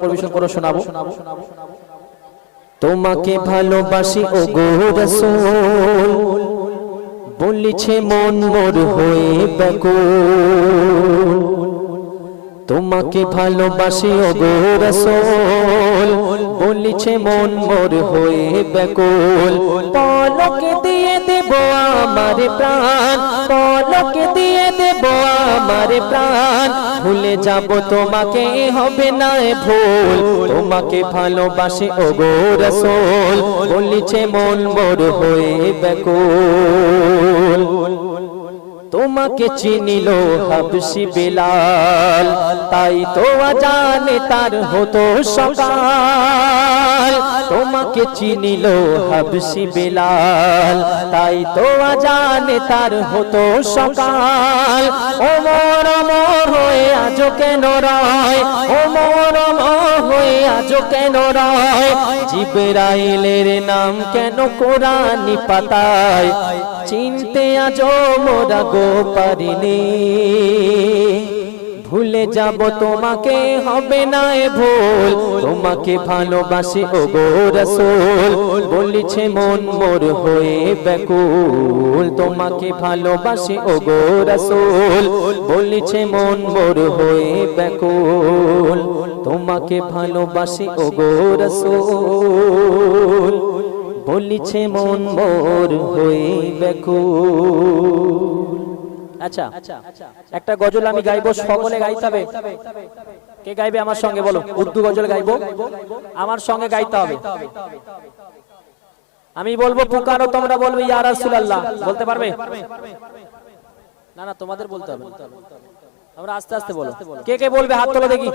পরিবেশন করে শোনাবো। তোমাকে ভালোবাসি ও গো রাসূল, বলিছে মন মোর হয়ে ব্যাকুল। তোমাকে ভালোবাসি ও গো রাসূল, বলিছে মন মোর হয়ে ব্যাকুল। পলকে দিয়ে দেব আমার প্রাণ, পলকে দিয়ে দেব আমার প্রাণ, ভুলে যাব তোমাকে হবে না ভুল। তোমাকে ভালোবাসি ও গো রাসূল, বলিছে মন মোর হয়ে ব্যাকুল। তোমাকে চিনিল হাবশি বিলাল, তাই তো আজানে তার হতো সকাল। তোমাকে চিনিল হাবশি বিলাল, তাই তো আজানে তার হতো সকাল। ওমর ওমর হয়ে আজো কেন রয়, ওমর ওমর হয়ে আজো কেন রয়, জিবরাইলের নাম কেন কোরআনি পাতায়, চিনতে আজো মোরা গো পারিনি। ভুলে যাব তোমাকে হবে না ভুল। তোমাকে ভালোবাসি ও গো রাসূল, বলিছে মন মোর হয়ে ব্যাকুল। তোমাকে ভালোবাসি ও গো রাসূল, বলিছে মন মোর হয়ে ব্যাকুল। তোমাকে ভালোবাসি ও গো রাসূল, বলিছে মন মোর হয়ে ব্যাকুল। আচ্ছা, একটা গজল আমি গাইবো, সকলে গাইতে হবে। কে গাইবে আমার সঙ্গে বলো? উর্দু গজল গাইবো, আমার সঙ্গে গাইতে হবে। আমি বলবো পুকারো, তোমরা বলবে ইয়া রাসূলুল্লাহ। বলতে পারবে? না না, তোমাদের বলতে হবে। আমরা আস্তে আস্তে বলো। কে কে বলবে হাত তোলো দেখি।